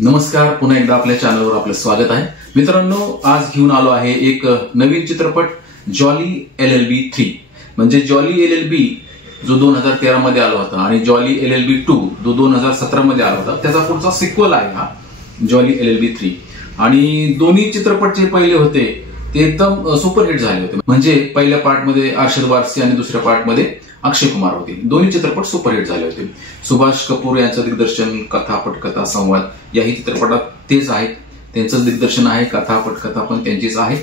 नमस्कार, पुन्हा एकदा आपल्या चॅनलवर आपलं स्वागत आहे. मित्रांनो, आज घेऊन आलो आहे एक नवीन चित्रपट, जॉली LLB 3. म्हणजे जॉली LLB जो 2013 मध्ये आला होता आणि जॉली LLB 2 जो 2017 मध्ये आला होता, त्याचा पुढचा सिक्वल आहे हा जॉली LLB 3. आणि दोन्ही चित्रपट जे पहिले होते ते एकदम सुपरहिट झाले होते. म्हणजे पहिल्या पार्टमध्ये अरशद वारसी आणि दुसऱ्या पार्टमध्ये अक्षय कुमार होते. दोन्ही चित्रपट सुपरहिट झाले होते. सुभाष कपूर यांचं दिग्दर्शन, कथा पटकथा संवाद याही चित्रपटात तेच आहेत. त्यांचं दिग्दर्शन आहे, कथा पटकथा पण त्यांचीच आहे.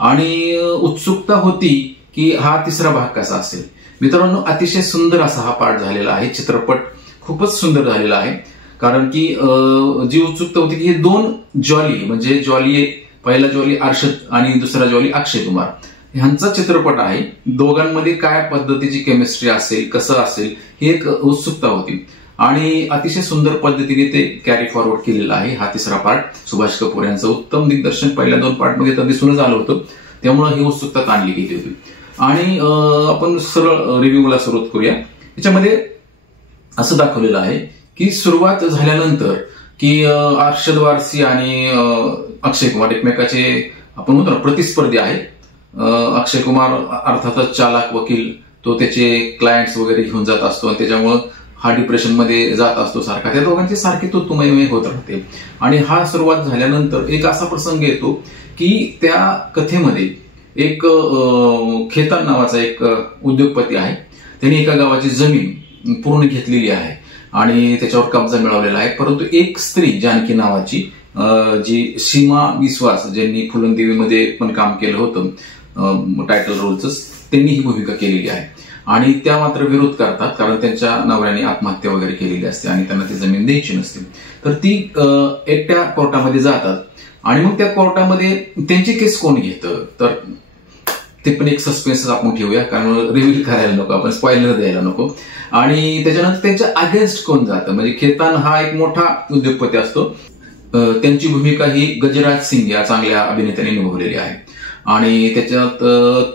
आणि उत्सुकता होती की हा तिसरा भाग कसा असेल. मित्रांनो, अतिशय सुंदर असा हा पार्ट झालेला आहे. चित्रपट खूपच सुंदर झालेला आहे. कारण की जी उत्सुकता होती की हे दोन जॉली, म्हणजे जॉली पहिला जॉली अरशद आणि दुसरा जॉली अक्षय कुमार ह्यांचा चित्रपट आहे. दोघांमध्ये काय पद्धतीची केमिस्ट्री असेल, कसं असेल, ही एक उत्सुकता होती. आणि अतिशय सुंदर पद्धतीने ते कॅरी फॉरवर्ड केलेलं आहे हा तिसरा पार्ट. सुभाष कपूर यांचं उत्तम दिग्दर्शन पहिल्या दोन पार्टमध्ये तर दिसूनच आलं होतं. त्यामुळे ही उत्सुकता ताणली गेली होती. आणि आपण सरळ रिव्ह्यूला सुरुवात करूया. याच्यामध्ये असं दाखवलेलं आहे की सुरुवात झाल्यानंतर की अरशद वारसी आणि अक्षय कुमार एकमेकाचे आपण म्हणतो ना प्रतिस्पर्धी आहेत. अक्षय कुमार अर्थातच चालाक वकील, तो त्याचे क्लायंट्स वगैरे घेऊन जात असतो आणि त्याच्यामुळं हा डिप्रेशनमध्ये जात असतो सारखा. त्या दोघांची सारखी तो तुमयमय होत राहते. आणि हा सुरुवात झाल्यानंतर एक असा प्रसंग येतो की त्या कथेमध्ये एक खेतान नावाचा एक उद्योगपती आहे. त्यांनी एका गावाची जमीन पूर्ण घेतलेली आहे आणि त्याच्यावर कब्जा मिळवलेला आहे. परंतु एक स्त्री जानकी नावाची, जी सीमा विश्वास, ज्यांनी फुलंदेवीमध्ये पण काम केलं होतं टायटल रोलचं, त्यांनी ही भूमिका केलेली आहे. आणि त्या मात्र विरोध करतात, कारण त्यांच्या नवऱ्याने आत्महत्या वगैरे केलेली असते आणि त्यांना ती जमीन द्यायची नसते. तर ती एकट्या कोर्टामध्ये जातात. आणि मग त्या कोर्टामध्ये त्यांची केस कोण घेतं, तर ते पण एक सस्पेन्स आपण ठेवूया, कारण रिव्हील करायला नको, आपण स्पॉइलर द्यायला नको. आणि त्याच्यानंतर त्यांच्या अगेन्स्ट कोण जातं, म्हणजे खेतान हा एक मोठा उद्योगपती असतो. त्यांची भूमिका ही गजराज सिंग या चांगल्या अभिनेत्याने निभावलेली आहे. आणि त्याच्यात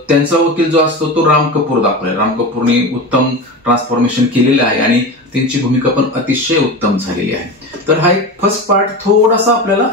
त्यांचा वकील जो असतो तो राम कपूर दाखवला. राम कपूरने उत्तम ट्रान्सफॉर्मेशन केलेलं आहे आणि त्यांची भूमिका पण अतिशय उत्तम झालेली आहे. तर हा एक फर्स्ट पार्ट थोडासा आपल्याला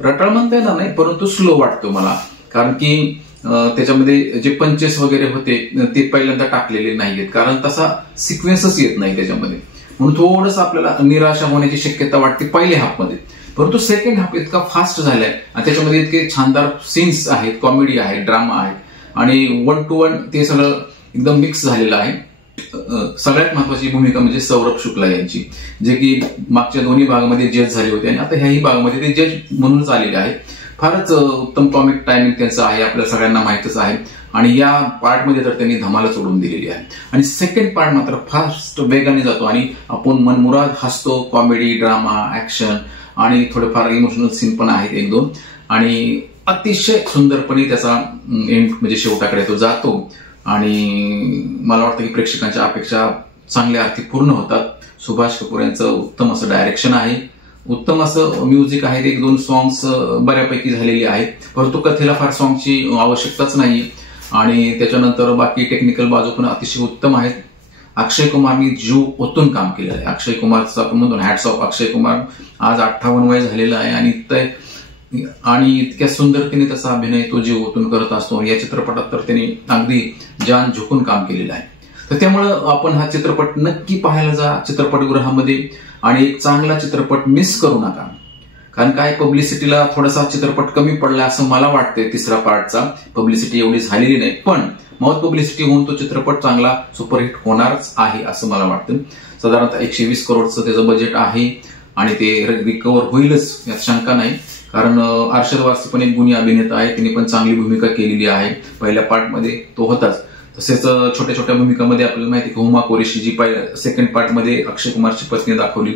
रटाळ म्हणता येणार नाही, परंतु स्लो वाटतो मला. कारण की त्याच्यामध्ये जे पंचेस वगैरे होते ते पहिल्यांदा टाकलेले नाहीयेत, कारण तसा सिक्वेन्सच येत नाही त्याच्यामध्ये. म्हणून थोडंसं आपल्याला निराशा होण्याची शक्यता वाटते पहिल्या हाफमध्ये. परंतु सेकंड हाफ इतका फास्ट झालाय आणि त्याच्यामध्ये इतके छानदार सीन्स आहेत, कॉमेडी आहे, ड्रामा आहे आणि 1 to 1 ते सगळं एकदम मिक्स झालेलं आहे. सगळ्यात महत्वाची भूमिका म्हणजे सौरभ शुक्ला यांची, जे की मागच्या दोन्ही भागामध्ये जज झाले होते आणि आता ह्याही भागामध्ये ते जज म्हणूनच आलेले आहे. फारच उत्तम कॉमिक टायमिंग त्यांचं आहे, आपल्या सगळ्यांना माहितच आहे. आणि या पार्टमध्ये तर त्यांनी धमालच उडवून दिलेली आहे. आणि सेकंड पार्ट मात्र फास्ट वेगाने जातो आणि आपण मनमुराद हसतो. कॉमेडी, ड्रामा, ऍक्शन आणि थोडेफार इमोशनल सीन पण आहेत एक दोन. आणि अतिशय सुंदरपणे त्याचा एंड म्हणजे शेवटाकडे तो जातो. आणि मला वाटतं की प्रेक्षकांच्या अपेक्षा चांगल्या अर्थी पूर्ण होतात. सुभाष कपूर यांचं उत्तम असं डायरेक्शन आहे, उत्तम असं म्युझिक आहे. एक दोन सॉंग्स बऱ्यापैकी झालेली आहेत, परंतु कथेला फार सॉंगची आवश्यकताच नाही. आणि त्याच्यानंतर बाकी टेक्निकल बाजू पण अतिशय उत्तम आहेत. अक्षय कुमारनी जीव ओतून काम केलेलं आहे. अक्षय कुमारचं आपण म्हणतो ना, हॅट्स ऑफ. अक्षय कुमार आज 58 वय झालेलं आहे आणि इतक्या सुंदरतेने त्याचा अभिनय तो जीव ओतून करत असतो. या चित्रपटात तर त्यांनी अगदी जान झोकून काम केलेलं आहे. तर त्यामुळं आपण हा चित्रपट नक्की पाहायला जा चित्रपटगृहामध्ये आणि एक चांगला चित्रपट मिस करू नका. कारण काय, पब्लिसिटीला थोडासा चित्रपट कमी पडला असं मला वाटतंय. तिसरा पार्टचा पब्लिसिटी एवढी झालेली नाही, पण माउथ पब्लिसिटी होऊन तो चित्रपट चांगला सुपरहिट होणारच आहे असं मला वाटतं. साधारणतः 120 करोडचं त्याचं बजेट आहे आणि ते रिकव्हर होईलच यात शंका नाही. कारण अरशद वारसी पण एक गुणी अभिनेता आहे, तिने पण चांगली भूमिका केलेली आहे. पहिल्या पार्टमध्ये तो होताच. तसेच छोट्या छोट्या भूमिकामध्ये आपल्याला माहिती की हुमा कुरेशी जी सेकंड पार्टमध्ये अक्षय कुमारची पत्नी दाखवली.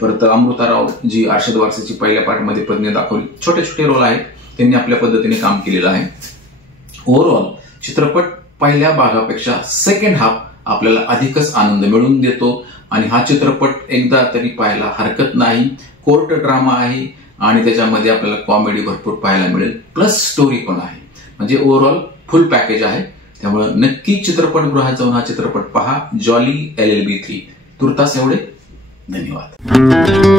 परत अमृता राव जी अरशद वारसीची पहिल्या पार्टमध्ये पत्नी दाखवली. छोटे छोटे रोल आहेत, त्यांनी आपल्या पद्धतीने काम केलेलं आहे. ओव्हरऑल चित्रपट पहिल्या भागापेक्षा सेकंड हाफ आपल्याला अधिकच आनंद मिळवून देतो आणि हा चित्रपट एकदा तरी पाहायला हरकत नाही. कोर्ट ड्रामा आहे आणि त्याच्यामध्ये आपल्याला कॉमेडी भरपूर पाहायला मिळेल, प्लस स्टोरी पण आहे. म्हणजे ओव्हरऑल फुल पॅकेज आहे. त्यामुळे नक्की चित्रपटगृहात जाऊन हा चित्रपट पहा, जॉली LLB 3. तुर्तास एवढे, धन्यवाद.